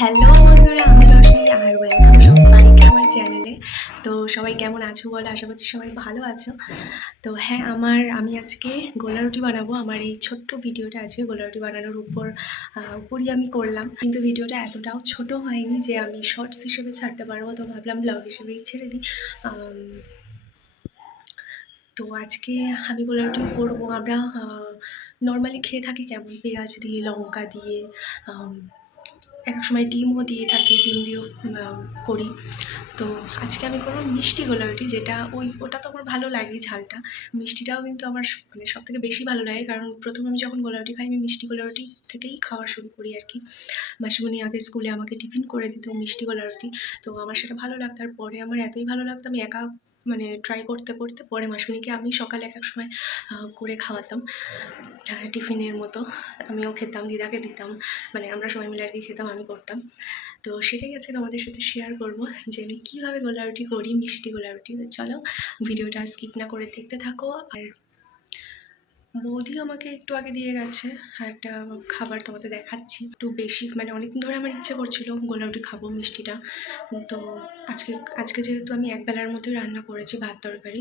Hello বন্ধুরা, আমি রশনি আর welcome সবাইকে আমার চ্যানেলে। তো সবাই কেমন আছো বলো? আশা করছি সবাই ভালো আছো। তো হ্যাঁ, আমি আজকে গোলা রুটি বানাবো। আমার এই ছোট্ট ভিডিওটা আজকে গোলা রুটি বানানোর উপরই আমি করলাম, কিন্তু ভিডিওটা এতটাও ছোট হয়নি যে আমি শর্টস হিসেবে ছাড়তে পারবো, তো ভাবলাম ব্লগ হিসেবেই ছেড়ে দিই। তো আজকে আমি গোলা রুটি করবো। আমরা নর্মালি খেয়ে থাকি কেমন, পেঁয়াজ দিয়ে, লঙ্কা দিয়ে, এক সময় ডিমও দিয়ে থাকি, ডিম দিয়েও করি। তো আজকে আমি করবো মিষ্টি গোলা রুটি, যেটা ওটা তো আমার ভালো লাগে ঝালটা। মিষ্টিটাও কিন্তু আমার মানে সবথেকে বেশি ভালো লাগে, কারণ প্রথম আমি যখন গোলা রুটি খাই আমি মিষ্টি গোলা রুটি থেকেই খাওয়া শুরু করি আর কি। মাসিমণি আগে স্কুলে আমাকে টিফিন করে দিত মিষ্টি গোলা রুটি, তো আমার সেটা ভালো লাগতো। আর পরে আমার এতই ভালো লাগতো, আমি একা মানে ট্রাই করতে করতে পরে মাসিমণিকে আমি সকালে এক সময় করে খাওয়াতাম টিফিনের মতো। আমিও খেতাম, দিদাকে দিতাম, মানে আমরা সবাই মিলে আর কি খেতাম, আমি করতাম। তো সেটাই আজকে তোমাদের সাথে শেয়ার করব যে আমি কীভাবে গোলা রুটি করি, মিষ্টি গোলা রুটি। চলো ভিডিওটা স্কিপ না করে দেখতে থাকো। আর বৌদি আমাকে একটু আগে দিয়ে গেছে একটা খাবার, তোমাদের দেখাচ্ছি। একটু বেশি মানে অনেকদিন ধরে আমার ইচ্ছে করছিল গোলা রুটি খাবো, মিষ্টিটা। তো আজকে যেহেতু আমি একবেলার মতোই রান্না করেছি, ভাত তরকারি,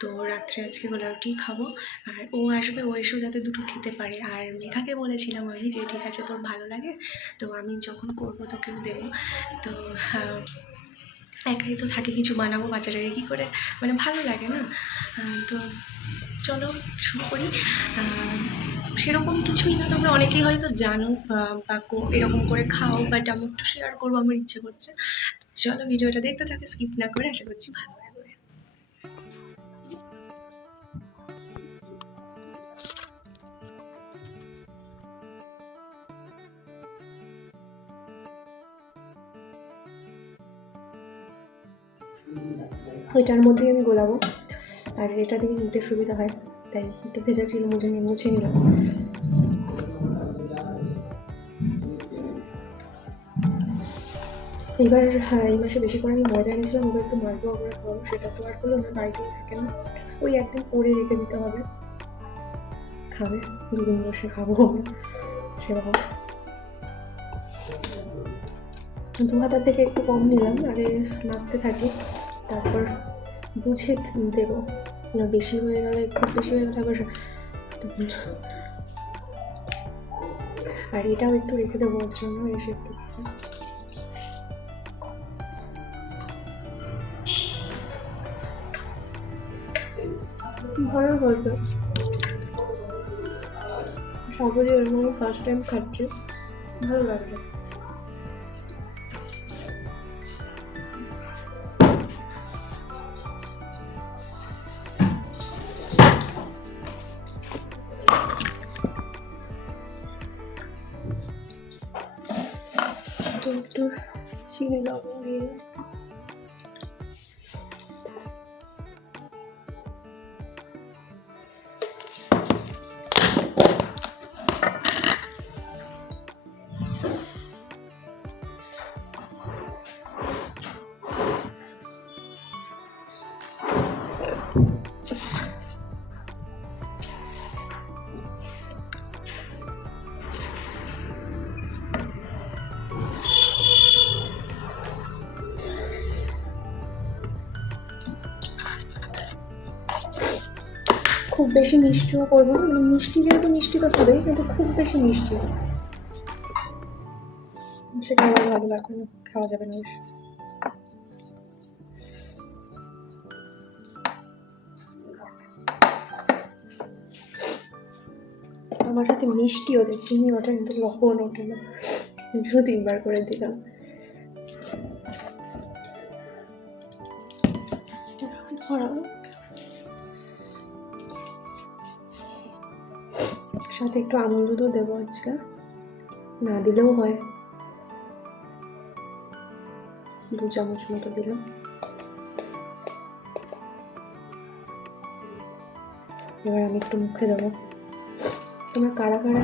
তো রাত্রে আজকে গোলা রুটি খাবো। আর ও আসবে, ও এসেও যাতে দুটো খেতে পারে। আর মেঘাকে বলেছিলাম আমি যে ঠিক আছে, তোর ভালো লাগে তো আমি যখন করবো তোকেও দেবো। তো একাই তো থাকে, কিছু বানাবো বাচ্চাটাকে কী করে, মানে ভালো লাগে না। তো চলো শুরু করি। সেরকম কিছুই না, তোমরা অনেকেই হয়তো জানো বা এরকম করে খাও, বাট আমি একটু শেয়ার করবো, আমার ইচ্ছে করছে। চলো ভিডিওটা দেখতে থাকে স্কিপ না করে, আশা করছি ভালো লাগবে। এটার মধ্যেই আমি গোলাবো, আর এটা দিয়ে নিতে সুবিধা হয়, তাই একটু ভেজা ছিল মুছে নিলাম। এবার এই মাসে বেশি করে আমি ময়দা এনেছিলাম, ওগুলো একটু মাখবো, আমরা খাবো। সেটা তো আর হলো না, বাড়িতেই থাকে না, ওই একদিন পরে রেখে দিতে হবে, খাবে, দুদিন বসে খাবো সেরকম। দু হাতা থেকে একটু কম নিলাম, আগে মাখতে থাকি, তারপর বুঝে দেবো। বেশি হয়ে গেলে, একটু বেশি হয়ে গেলে আবার আর এটাও একটু রেখে দেবো ওর জন্য, এসে একটু ভালো গল্প। সবজি এরকম ফার্স্ট টাইম খাচ্ছি, ভালো লাগছে। একটু চিনি লবণ দিয়ে খুব বেশি মিষ্টিও করবো না, মানে মিষ্টি যেহেতু মিষ্টি তো হবেই, কিন্তু খুব বেশি মিষ্টি না, সেটা আমার ভালো লাগবে না, খাওয়া যাবে না বেশি। আমার হাতে মিষ্টি ওঠে, চিনি ওঠে, কিন্তু লবণ ওঠে না, 3বার করে দিলাম। সাথে একটু আমল দুধও দেবো আজকে, না দিলেও হয়, 2 চামচ মতো দিলাম। এবার আমি একটু মুখে দেবো। তোমরা কারা কারা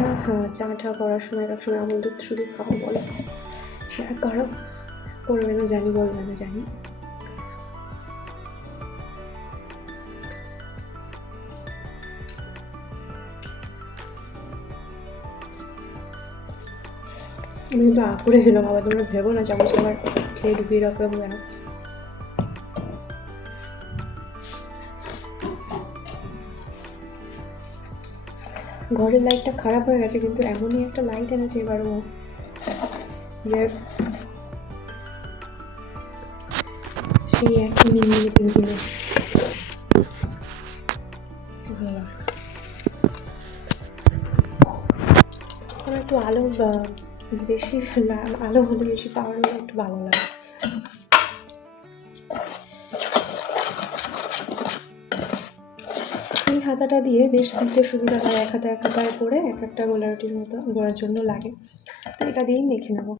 চা টা করার সময় এক সময় আমল দুধ শুধু খাও বলো, শেয়ার করো, করবে না জানি, বলবে না জানি। আমি কিন্তু করেছিলাম, আবার তোমরা ভেবো না চামচ আবার খেয়ে ঢুকিয়ে রাখলাম কেন। ঘরের লাইটটা খারাপ হয়ে গেছে, কিন্তু এমনই একটা লাইট এনেছে এবারও যে সেই একই মিলিয়ে পিঙ্কিনে আমার একটু আলো বেশি আলো হলে বেশি পাওয়ার হলে একটু ভালো লাগে। এই হাতাটা দিয়ে বেশ দিতে সুবিধা হয়, এক হাতায় করে এক একটা গোলা রুটির মতো গড়ার জন্য লাগে, তো এটা দিয়েই মেখে নেবো।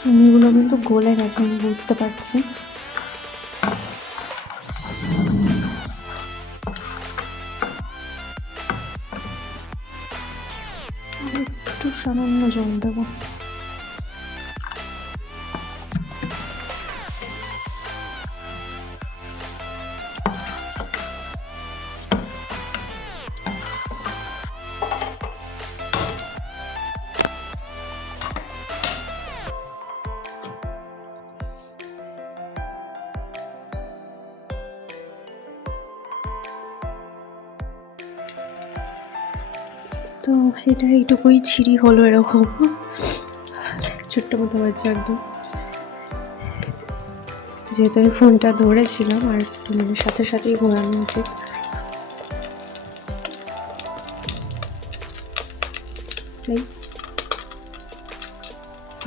চিনিগুলো কিন্তু গলে গেছে, আমি বুঝতে পারছি। একটু সামান্য জল দেবো। তো এটা এইটুকুই ছিঁড়ি হলো, এরকম ছোট্ট মতো হয়েছে একদম। যেহেতু আমি ফোনটা ধরেছিলাম আর তোমাদের সাথে সাথেই ঘোরানো উচিত।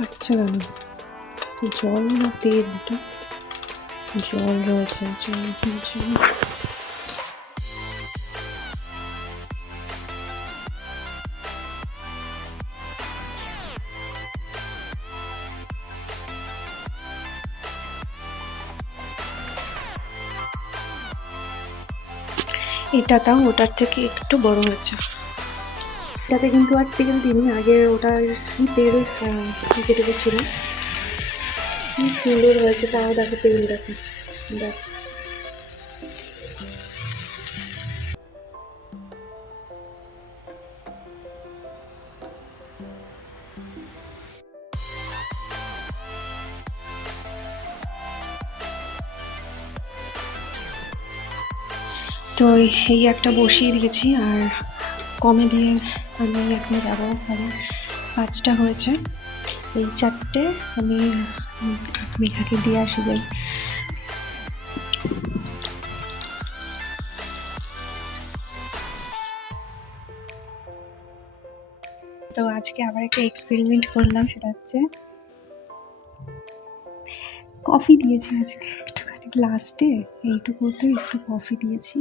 আচ্ছা কেন জল না তেল? এটা জল রয়েছে, জল রয়েছে। এটা তাও ওটার থেকে একটু বড় হয়েছে। এটাতে কিন্তু আর তেল দিইনি, আগের ওটার তেল যেটুকু ছিল। কি সুন্দর হয়েছে, তাও দেখো তেল, দেখো দেখ। তো এই একটা বসিয়ে দিয়েছি, আর কমে দিয়ে আমি এখন যাবো। আর 5টা হয়েছে, এই 4টে আমি মেঘাকে দিয়ে আসি যাই। তো আজকে আবার একটা এক্সপেরিমেন্ট করলাম, সেটা হচ্ছে কফি দিয়েছি আজকে একটুখানি লাস্টে, এইটুকুতে একটু কফি দিয়েছি।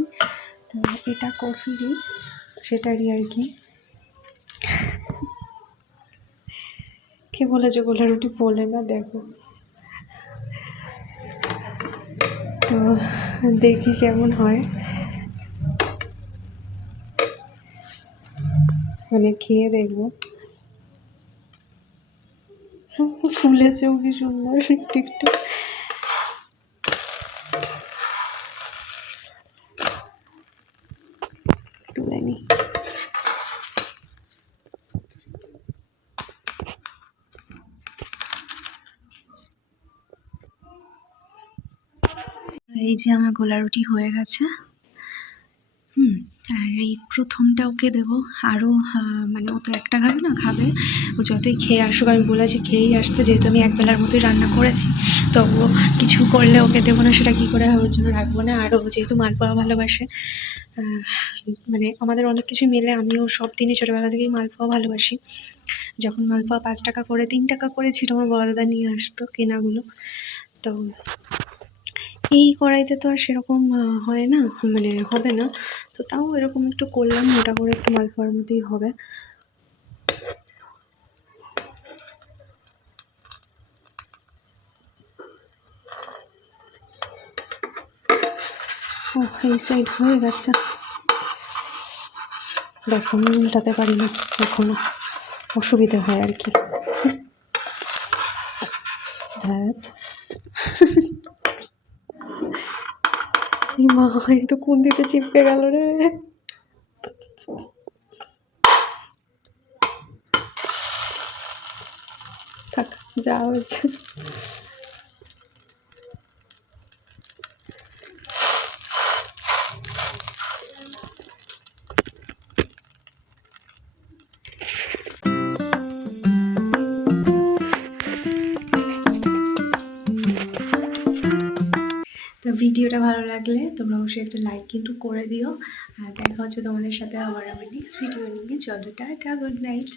তো এটা কফিরই, সেটারই আর কি। কে বলেছে গোলা রুটি ফোলে না, দেখো। তো দেখি কেমন হয়, মানে খেয়ে দেখবো। ফুলেছেও কি সুন্দর একটু একটু। তুলে নি। এই যে আমার গোলা রুটি হয়ে গেছে। আর এই প্রথমটা ওকে দেবো, আরও মানে ও তো একটা খাবে না, খাবে ও যতই খেয়ে আসুক। আমি বলেছি খেয়েই আসতে, যেহেতু আমি একবেলার মতোই রান্না করেছি, তো ও কিছু করলে ওকে দেবো না, সেটা কী করে হয়, ওর জন্য রাখবো না। আর ও যেহেতু মালপোয়া ভালোবাসে, মানে আমাদের অনেক কিছু মিলে, আমিও সব দিনই ছোটোবেলা থেকেই মালপোয়া ভালোবাসি। যখন মালপোয়া 5 টাকা করে 3 টাকা করে ছিল, আমার বড়দা নিয়ে আসতো কেনাগুলো। তো এই কড়াইতে তো আর সেরকম হয় না, মানে হবে না। তো তাও এরকম একটু করলাম, মোটা করে একটু মাছ খাওয়ার মতোই হবে। ও এই সাইড হয়ে গেছে, দেখো আমি উল্টাতে পারি না এখনো, অসুবিধা হয় আর কি। হ্যাঁ মা, এই তো কোন দিকে চিপকে গেল রে। থাক, যা হয়েছে। তো ভিডিওটা ভালো লাগলে তোমরা অবশ্যই একটা লাইক কিন্তু করে দিও। আর দেখা হচ্ছে তোমাদের সাথে আবার আমার নেক্সট ভিডিও নিয়ে। চলো টাটা, গুড নাইট।